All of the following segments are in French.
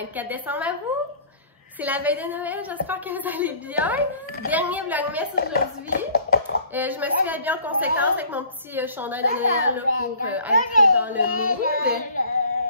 24 décembre à vous! C'est la veille de Noël, j'espère que vous allez bien. Dernier vlogmas aujourd'hui. Je me suis habillée en conséquence avec mon petit chandail de Noël là, pour être dans le mood.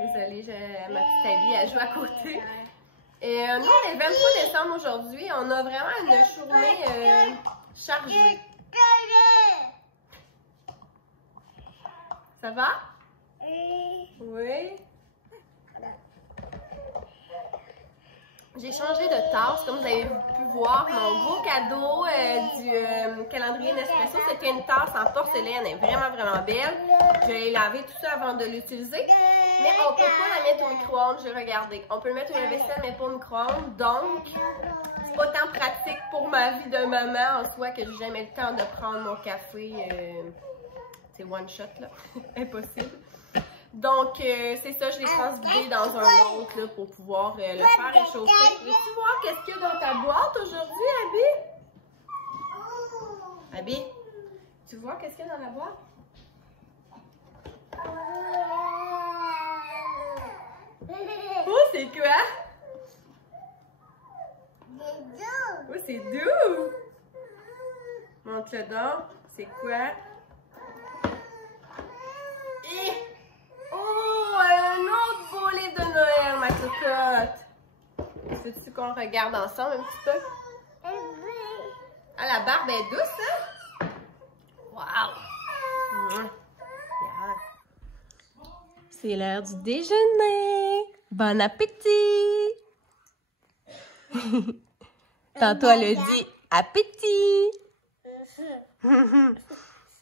Désolée, j'ai ma petite habille, elle joue à côté. Et nous, on est le 23 décembre aujourd'hui. On a vraiment une journée chargée. Ça va? Oui. J'ai changé de tasse, comme vous avez pu voir. Mon gros cadeau du calendrier Nespresso, c'était une tasse en porcelaine. Elle est vraiment, vraiment belle. Je l'ai lavée tout ça avant de l'utiliser. Mais on ne peut pas la mettre au micro-ondes, j'ai regardé. On peut le mettre au lave-vaisselle, mais pas au micro-ondes. Donc, c'est pas tant pratique pour ma vie de maman en soi que j'ai jamais le temps de prendre mon café. C'est one shot, là. Impossible. Donc, c'est ça, je l'ai transvidé dans un autre là, pour pouvoir le faire réchauffer. Veux-tu voir qu'est-ce qu'il y a dans ta boîte aujourd'hui, Abby? Abby, tu vois qu'est-ce qu'il y a dans la boîte? Oh, c'est quoi? Oh, c'est doux! Montre-le donc. C'est quoi? Et... oh, un autre beau livre de Noël, ma cocotte! Veux-tu qu'on le regarde ensemble un petit peu? Ah, la barbe est douce, hein? Wow! C'est l'heure du déjeuner! Bon appétit! Tantôt, elle a dit appétit!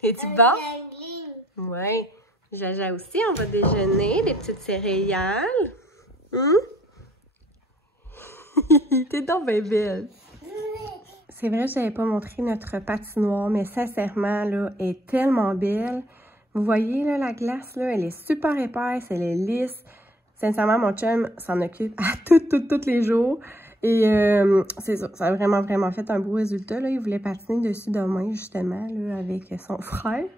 Es-tu bon? Oui. Jaja aussi, on va déjeuner, des petites céréales. T'es donc bien belle. C'est vrai, je n'avais pas montré notre patinoire, mais sincèrement, là, elle est tellement belle. Vous voyez, là, la glace, là, elle est super épaisse, elle est lisse. Sincèrement, mon chum s'en occupe à tous les jours. Et c'est ça, ça a vraiment, vraiment fait un beau résultat. Là. Il voulait patiner dessus demain, justement, là, avec son frère.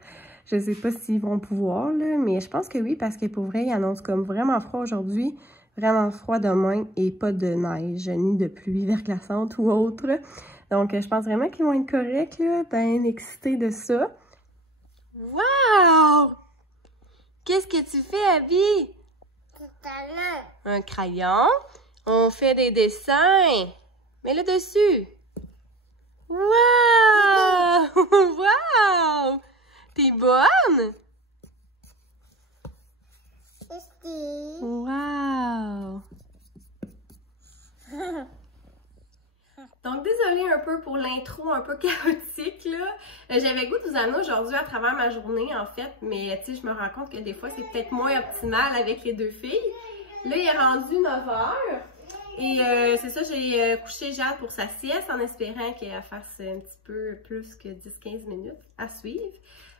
Je sais pas s'ils vont pouvoir, là, mais je pense que oui, parce que pour vrai, il annonce comme vraiment froid aujourd'hui, vraiment froid demain et pas de neige, ni de pluie verglaçante ou autre. Donc, je pense vraiment qu'ils vont être corrects, là, bien excités de ça. Wow! Qu'est-ce que tu fais, Abby? Un crayon. On fait des dessins. Mets-le dessus. Wow! Wow! T'es bonne? Wow! Donc, désolée un peu pour l'intro un peu chaotique, là. J'avais goût de vous amener aujourd'hui à travers ma journée, en fait, mais tu sais, je me rends compte que des fois, c'est peut-être moins optimal avec les deux filles. Là, il est rendu 9 h. Et c'est ça, j'ai couché Jade pour sa sieste en espérant qu'elle fasse un petit peu plus que 10-15 minutes à suivre.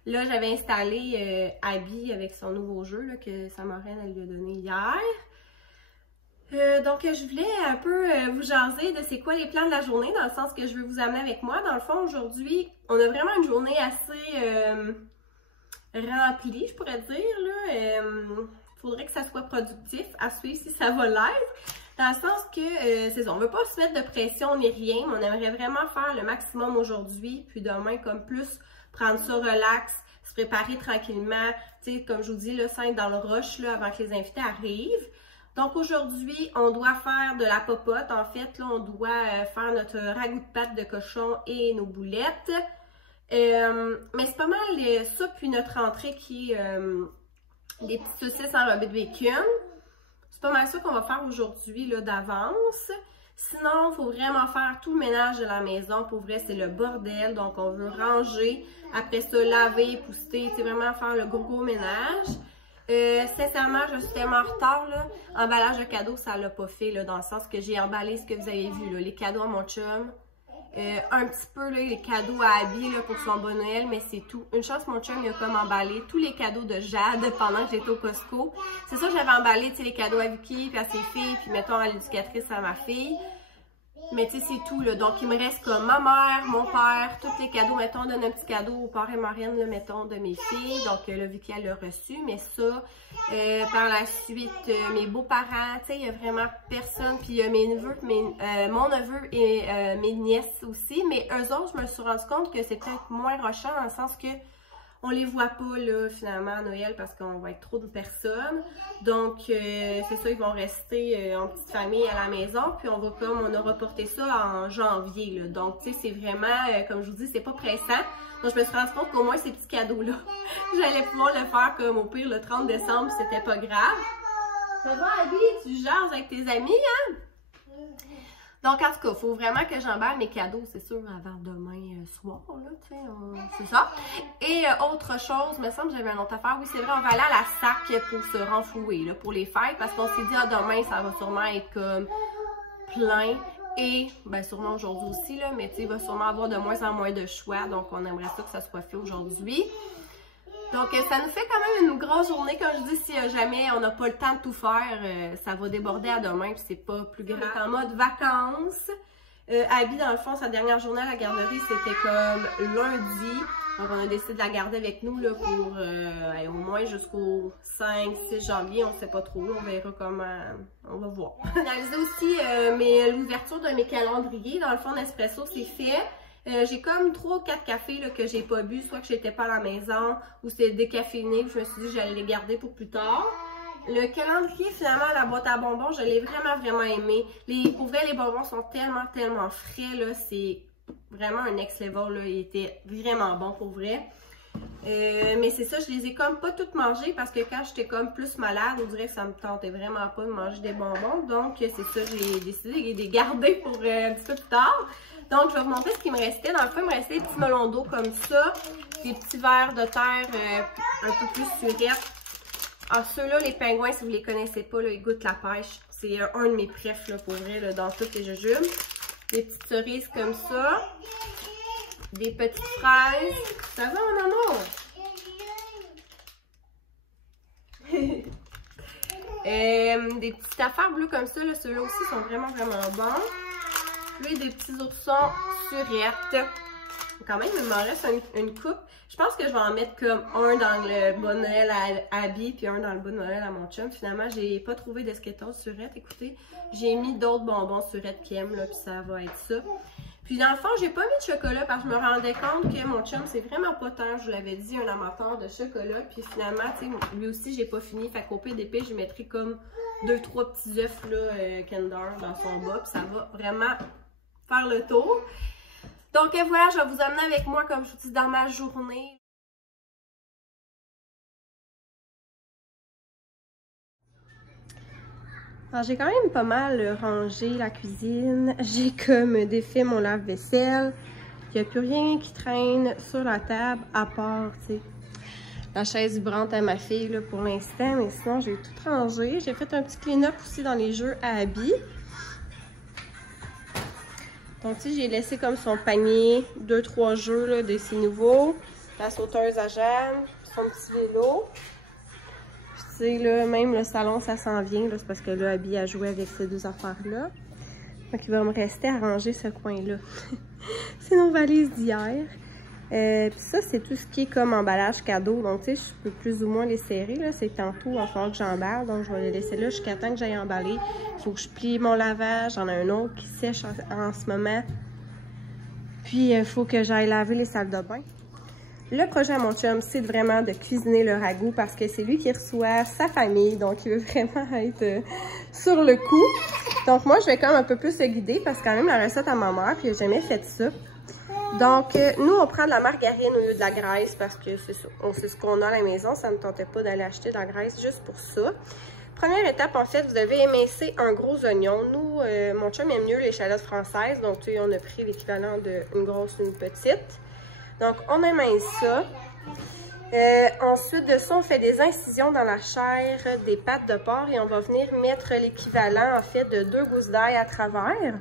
Là, j'avais installé Abby avec son nouveau jeu là, que sa marraine elle lui a donné hier. Donc, je voulais un peu vous jaser de c'est quoi les plans de la journée, dans le sens que je veux vous amener avec moi. Dans le fond, aujourd'hui, on a vraiment une journée assez remplie, je pourrais dire. Là. Faudrait que ça soit productif à suivre si ça va l'être. Dans le sens que, c'est ça, on ne veut pas se mettre de pression ni rien, mais on aimerait vraiment faire le maximum aujourd'hui, puis demain, comme plus, prendre ça relax, se préparer tranquillement, tu sais, comme je vous dis, là, sans être dans le rush, là, avant que les invités arrivent. Donc, aujourd'hui, on doit faire de la popote. En fait, là, on doit faire notre ragoût de pâte de cochon et nos boulettes. Mais c'est pas mal ça, puis notre entrée qui est les petites saucisses enrobées de bacon. C'est pas mal ça qu'on va faire aujourd'hui d'avance. Sinon, il faut vraiment faire tout le ménage de la maison. Pour vrai, c'est le bordel. Donc, on veut ranger. Après ça, laver, pousser. C'est vraiment faire le gros ménage. Sincèrement, je suis tellement en retard. Là. Emballage de cadeaux, ça l'a pas fait. Là, dans le sens que j'ai emballé ce que vous avez vu. Là, les cadeaux à mon chum. Un petit peu là, les cadeaux à Abby là, pour son bon Noël, mais c'est tout. Une chance, mon chum il a comme emballé tous les cadeaux de Jade pendant que j'étais au Costco. C'est ça que j'avais emballé, tu sais, les cadeaux à Vicky, puis à ses filles, puis mettons à l'éducatrice à ma fille. Mais tu sais, c'est tout, là. Donc, il me reste comme ma mère, mon père, tous les cadeaux. Mettons, on donne un petit cadeau au père et marraine, là, mettons, de mes filles. Donc, là, vu qu'elle l'a reçu. Mais ça, par la suite, mes beaux-parents, tu sais, il n'y a vraiment personne. Puis, il y a mes neveux, mon neveu et mes nièces aussi. Mais eux autres, je me suis rendu compte que c'est peut-être moins rushant dans le sens que on les voit pas, là, finalement, à Noël parce qu'on va être trop de personnes. Donc, c'est ça, ils vont rester en petite famille à la maison. Puis, on a reporté ça en janvier, là. Donc, tu sais, c'est vraiment, comme je vous dis, c'est pas pressant. Donc, je me suis rendu compte qu'au moins, ces petits cadeaux-là, j'allais pouvoir le faire comme au pire le 30 décembre, c'était pas grave. Ça va, Abby? Tu jases avec tes amis, hein? Donc, en tout cas, il faut vraiment que j'emballe mes cadeaux, c'est sûr, avant demain soir, là, tu sais, c'est ça. Et autre chose, il me semble que j'avais une autre affaire. Oui, c'est vrai, on va aller à la SAC pour se renflouer, là, pour les fêtes, parce qu'on s'est dit, ah, demain, ça va sûrement être comme plein. Et, ben, sûrement aujourd'hui aussi, là, mais tu sais, il va sûrement avoir de moins en moins de choix, donc on aimerait ça que ça soit fait aujourd'hui. Donc, ça nous fait quand même une grosse journée. Comme je dis, si jamais on n'a pas le temps de tout faire, ça va déborder à demain, puis c'est pas plus grave. On est en mode vacances. Abby, dans le fond, sa dernière journée à la garderie, c'était comme lundi. Donc, on a décidé de la garder avec nous là, pour au moins jusqu'au 5-6 janvier. On sait pas trop, on verra comment, on va voir. On a réalisé aussi l'ouverture de mes calendriers. Dans le fond, Nespresso, c'est fait. J'ai comme 3 ou 4 cafés là, que j'ai pas bu, soit que j'étais pas à la maison ou c'était décaféiné, puis je me suis dit que j'allais les garder pour plus tard. Le calendrier, finalement, la boîte à bonbons, je l'ai vraiment aimé. Pour vrai, les bonbons sont tellement frais, là, c'est vraiment un next level, là, il était vraiment bon pour vrai. Mais c'est ça, je les ai comme pas toutes mangées parce que quand j'étais comme plus malade, on dirait que ça me tentait vraiment pas de manger des bonbons. Donc, c'est ça, j'ai décidé de les garder pour un petit peu plus tard. Donc, je vais vous montrer ce qui me restait. Dans le fond, il me restait des petits melons d'eau comme ça, des petits vers de terre un peu plus surettes. Alors, ceux-là, les pingouins, si vous les connaissez pas, là, ils goûtent la pêche. C'est un de mes préfs, là, pour vrai, là, dans toutes les jujubes. Des petites cerises comme ça. Des petites fraises. Ça va, mon amour? Des petites affaires bleues comme ça, ceux-là aussi sont vraiment bons. Puis des petits oursons surettes. Quand même, il m'en reste une coupe. Je pense que je vais en mettre comme un dans le bas de Noël à Abby, puis un dans le bas de Noël à mon chum. Finalement, j'ai pas trouvé de Skittles surettes. Écoutez, j'ai mis d'autres bonbons surettes qu'il aime, là, puis ça va être ça. Puis dans le fond, j'ai pas mis de chocolat parce que je me rendais compte que mon chum, c'est vraiment pas tant, je vous l'avais dit, un amateur de chocolat. Puis finalement, tu sais, lui aussi, j'ai pas fini. Fait qu'au pire d'épée, je mettrai comme 2-3 petits œufs là, Kinder dans son bas. Puis ça va vraiment faire le tour. Donc voilà, je vais vous amener avec moi, comme je vous dis, dans ma journée. Alors, j'ai quand même pas mal rangé la cuisine. J'ai comme défait mon lave-vaisselle. Il n'y a plus rien qui traîne sur la table à part, tu sais, la chaise vibrante à ma fille là, pour l'instant. Mais sinon, j'ai tout rangé. J'ai fait un petit clean-up aussi dans les jeux à Abby. Donc, tu sais, j'ai laissé comme son panier, 2-3 jeux là, de ses nouveaux. La sauteuse à Jeanne, son petit vélo. Puis, tu sais, là, même le salon, ça s'en vient. C'est parce que là, Abby a joué avec ces deux affaires-là. Donc, il va me rester à ranger ce coin-là. C'est nos valises d'hier. Puis ça, c'est tout ce qui est comme emballage cadeau. Donc, tu sais, je peux plus ou moins les serrer. C'est tantôt, il va falloir que j'emballe. Donc, je vais les laisser là jusqu'à temps que j'aille emballer. Il faut que je plie mon lavage. J'en ai un autre qui sèche en ce moment. Puis, il faut que j'aille laver les salles de bain. Le projet à mon chum, c'est vraiment de cuisiner le ragoût parce que c'est lui qui reçoit sa famille. Donc, il veut vraiment être sur le coup. Donc, moi, je vais quand même un peu plus le guider parce que quand même la recette à ma mère, puis j'ai jamais fait ça. Donc, nous, on prend de la margarine au lieu de la graisse parce que c'est ça, on sait ce qu'on a à la maison. Ça ne me tentait pas d'aller acheter de la graisse juste pour ça. Première étape, en fait, vous devez émincer un gros oignon. Nous, mon chum aime mieux l'échalote française. Donc, tu sais, on a pris l'équivalent d'une grosse, une petite. Donc, on émince ça. Ensuite de ça, on fait des incisions dans la chair des pattes de porc et on va venir mettre l'équivalent, en fait, de 2 gousses d'ail à travers.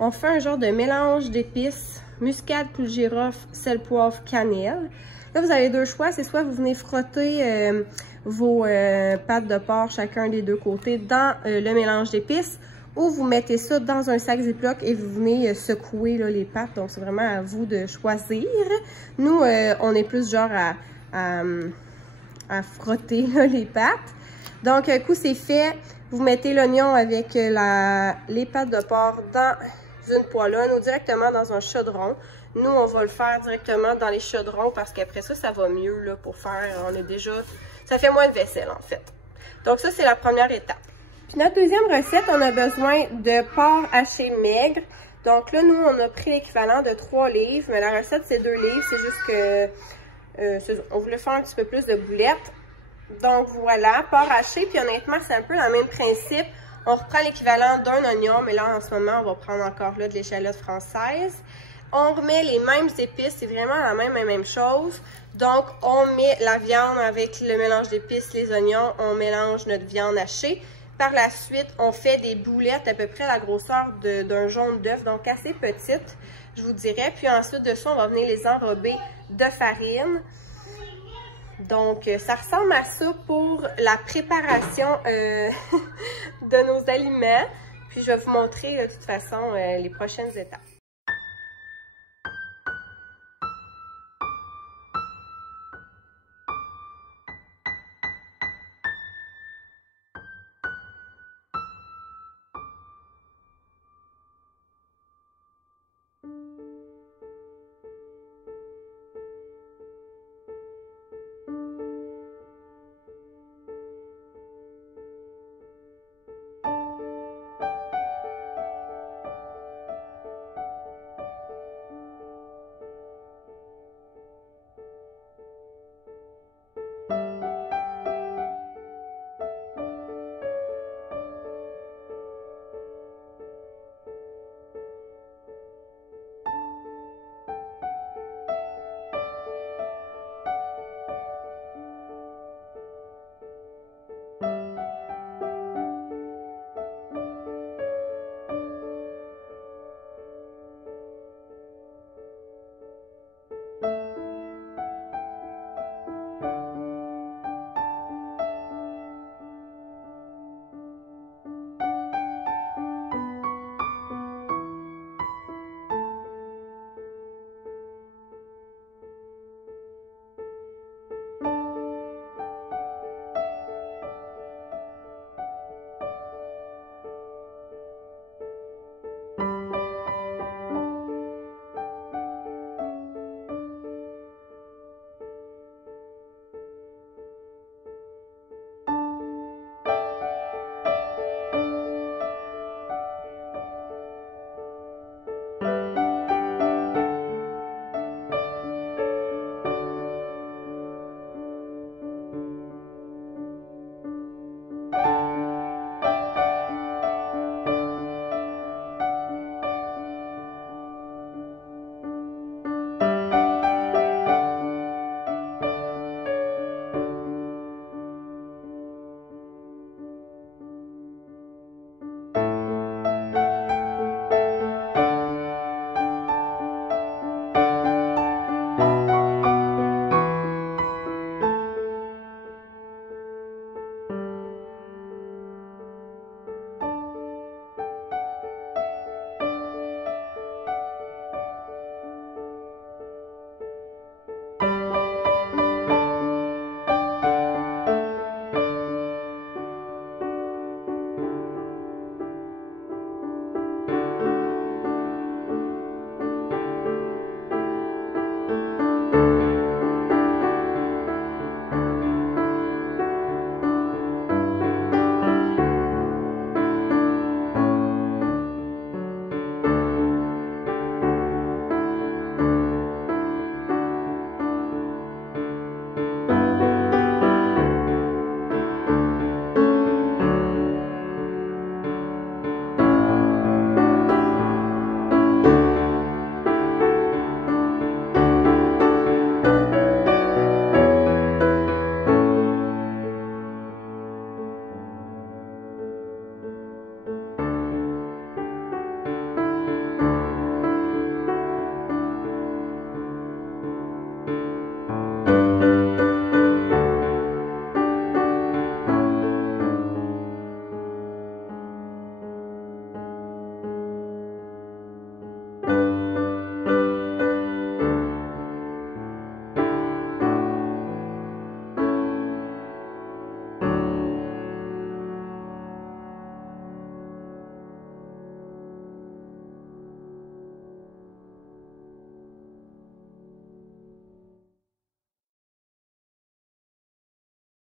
On fait un genre de mélange d'épices, muscade, clou de girofle, sel, poivre, cannelle. Là, vous avez 2 choix. C'est soit vous venez frotter vos pattes de porc chacun des 2 côtés dans le mélange d'épices ou vous mettez ça dans un sac Ziploc et vous venez secouer là, les pâtes. Donc, c'est vraiment à vous de choisir. Nous, on est plus genre à frotter là, les pâtes. Donc, un coup, c'est fait. Vous mettez l'oignon avec les pâtes de porc dans une poêlonne ou directement dans un chaudron. Nous, on va le faire directement dans les chaudrons parce qu'après ça, ça va mieux là, pour faire. On est déjà... Ça fait moins de vaisselle, en fait. Donc, ça, c'est la première étape. Puis notre deuxième recette, on a besoin de porc haché maigre. Donc là, nous, on a pris l'équivalent de 3 livres, mais la recette, c'est 2 livres. C'est juste que on voulait faire un petit peu plus de boulettes. Donc voilà, porc haché. Puis honnêtement, c'est un peu le même principe. On reprend l'équivalent d'un oignon, mais là, en ce moment, on va prendre encore là de l'échalote française. On remet les mêmes épices, c'est vraiment la même chose. Donc, on met la viande avec le mélange d'épices, les oignons, on mélange notre viande hachée. Par la suite, on fait des boulettes à peu près la grosseur d'un jaune d'œuf, donc assez petites, je vous dirais. Puis ensuite de ça, on va venir les enrober de farine. Donc, ça ressemble à ça pour la préparation de nos aliments. Puis, je vais vous montrer de toute façon les prochaines étapes.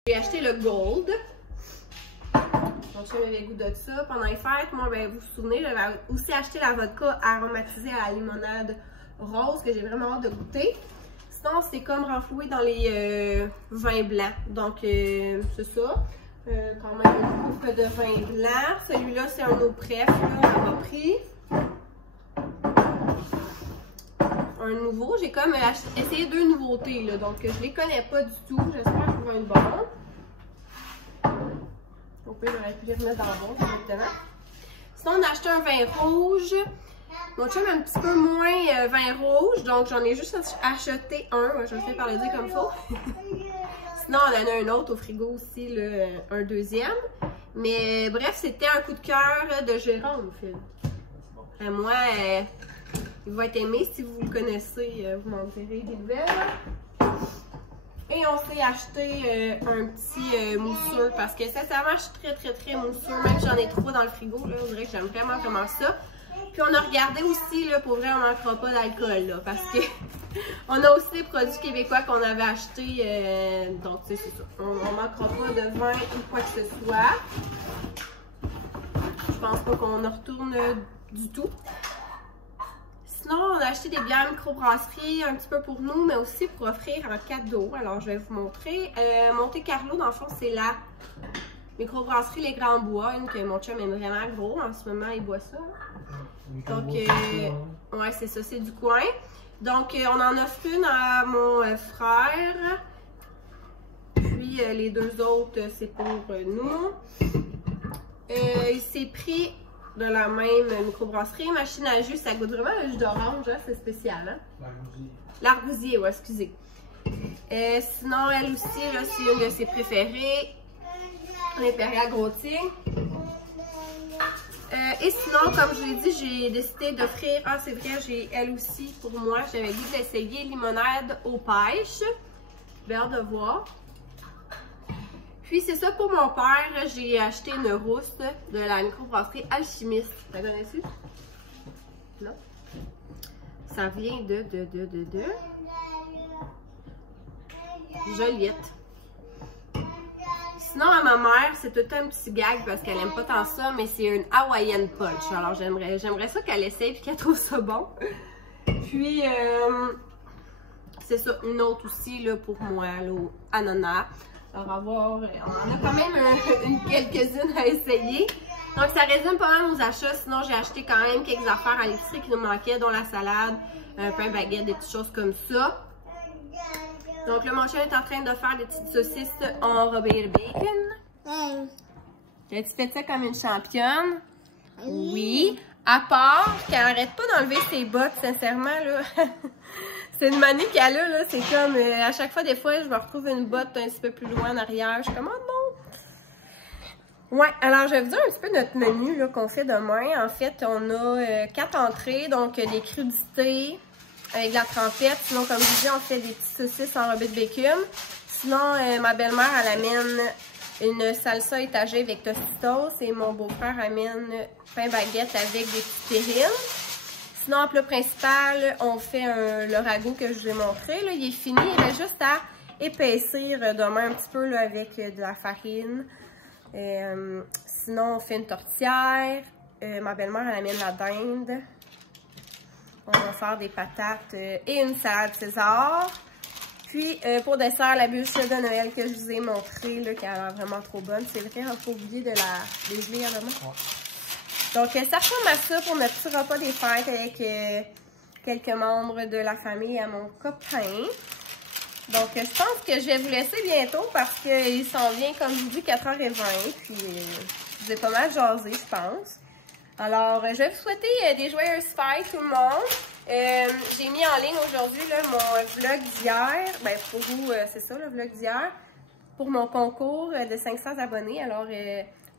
J'ai acheté le Gold. Mon chum avait goût de ça. Pendant les fêtes, moi, ben, vous vous souvenez, j'avais aussi acheté la vodka aromatisée à la limonade rose que j'ai vraiment hâte de goûter. Sinon, c'est comme renfloué dans les vins blancs. Donc, c'est ça. Quand même une coupe de vin blanc. Celui-là, c'est un eau pref. Ça m'a pris. Un nouveau. J'ai comme essayé 2 nouveautés. Là, donc, je les connais pas du tout. J'espère qu'ils vont être bons. Au pire, j'aurais pu les remettre dans le bon, exactement. Sinon, on a acheté un vin rouge. Mon chum a un petit peu moins vin rouge. Donc, j'en ai juste acheté un. Je vais essayer par le dire comme ça. Sinon, on en a un autre au frigo aussi, là, un deuxième. Mais bref, c'était un coup de cœur de Jérôme, Phil. Moi, il va être aimé. Si vous le connaissez, vous m'en direz des nouvelles. Et on s'est acheté un petit mousseux parce que sincèrement, je suis très mousseux. Même si j'en ai 3 dans le frigo, là, on dirait que j'aime vraiment ça. Puis on a regardé aussi, là, pour vrai, on manquera pas d'alcool, là, parce que on a aussi des produits québécois qu'on avait achetés. Donc, c'est ça. On manquera pas de vin ou quoi que ce soit. Je pense pas qu'on en retourne du tout. Sinon, on a acheté des bières microbrasserie un petit peu pour nous, mais aussi pour offrir en cadeau. Alors, je vais vous montrer. Monte Carlo, dans le fond, c'est la microbrasserie Les Grands Bois, une que mon chum aime vraiment gros. En ce moment, il boit ça. Donc, ouais, c'est ça, c'est du coin. Donc, on en offre une à mon frère. Puis, les 2 autres, c'est pour nous. Il s'est pris de la même microbrasserie. Machine à jus, ça goûte vraiment le jus d'orange, hein? C'est spécial, hein? L'argousier. L'argousier, ouais, excusez. Sinon, elle aussi, là, c'est une de ses préférées. L'Impérial Gros Tigre. Et sinon, comme je l'ai dit, j'ai décidé d'offrir, ah c'est vrai, j'ai elle aussi pour moi, j'avais goût d'essayer limonade aux pêches. J'ai hâte de voir. Puis c'est ça pour mon père, j'ai acheté une rousse de la microbrasserie Alchimiste. La connais-tu? Non? Ça vient de Joliette. Sinon, à ma mère, c'est tout un petit gag parce qu'elle aime pas tant ça, mais c'est une Hawaiian Punch. Alors, j'aimerais ça qu'elle essaye et qu'elle trouve ça bon. Puis, c'est ça, une autre aussi là, pour moi, là, au ananas. Alors, on en a quand même quelques-unes à essayer. Donc, ça résume pas mal nos achats. Sinon, j'ai acheté quand même quelques affaires à l'épicerie qui nous manquaient, dont la salade, un pain baguette, des petites choses comme ça. Donc là, mon chien est en train de faire des petites saucisses enrobées de bacon. Tu fait ça comme une championne? Oui. À part qu'elle arrête pas d'enlever ses bottes, sincèrement, là. C'est une manie qu'elle a, là. C'est comme, à chaque fois, des fois, je me retrouve une botte un petit peu plus loin en arrière. Je suis comme, oh non! Ouais, alors je vais vous dire un petit peu notre menu qu'on fait demain. En fait, on a 4 entrées, donc des crudités avec de la trempette. Sinon, comme je disais, on fait des petites saucisses enrobées de bacon. Sinon, ma belle-mère, elle amène une salsa étagée avec tostitos. Et mon beau-frère amène pain baguette avec des petites terrines. Sinon, en plat principal, on fait le ragoût que je vous ai montré. Là, il est fini. Il reste juste à épaissir demain un petit peu là, avec de la farine. Sinon, on fait une tortillère. Ma belle-mère, elle amène la dinde. On va faire des patates et une salade César. Puis, pour dessert, la bûche de Noël que je vous ai montrée, là, qui a l'air vraiment trop bonne. C'est vrai, il faut oublier de la geler à la main. Donc, ça ressemble à ça pour notre petit repas des fêtes avec quelques membres de la famille à mon copain. Donc, je pense que je vais vous laisser bientôt parce qu'il s'en vient, comme je vous dis, 4h20. Puis, je vous ai pas mal jasé, je pense. Alors, je vais vous souhaiter des joyeuses fêtes, tout le monde. J'ai mis en ligne aujourd'hui mon vlog d'hier. Ben, pour vous, c'est ça, le vlog d'hier. Pour mon concours de 500 abonnés. Alors,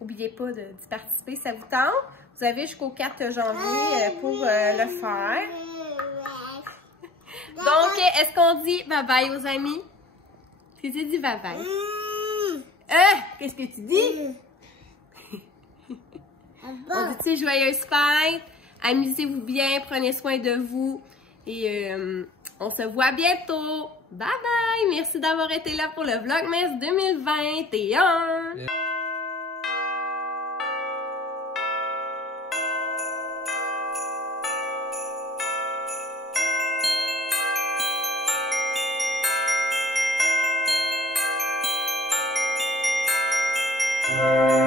n'oubliez pas d'y participer, ça vous tente. Vous avez jusqu'au 4 janvier pour le faire. Donc, est-ce qu'on dit bye-bye aux amis? Qu'est-ce que tu dis bye-bye? Qu'est-ce que tu dis? On dit joyeuses fêtes, amusez-vous bien, prenez soin de vous et on se voit bientôt. Bye bye! Merci d'avoir été là pour le Vlogmas 2021! Yeah.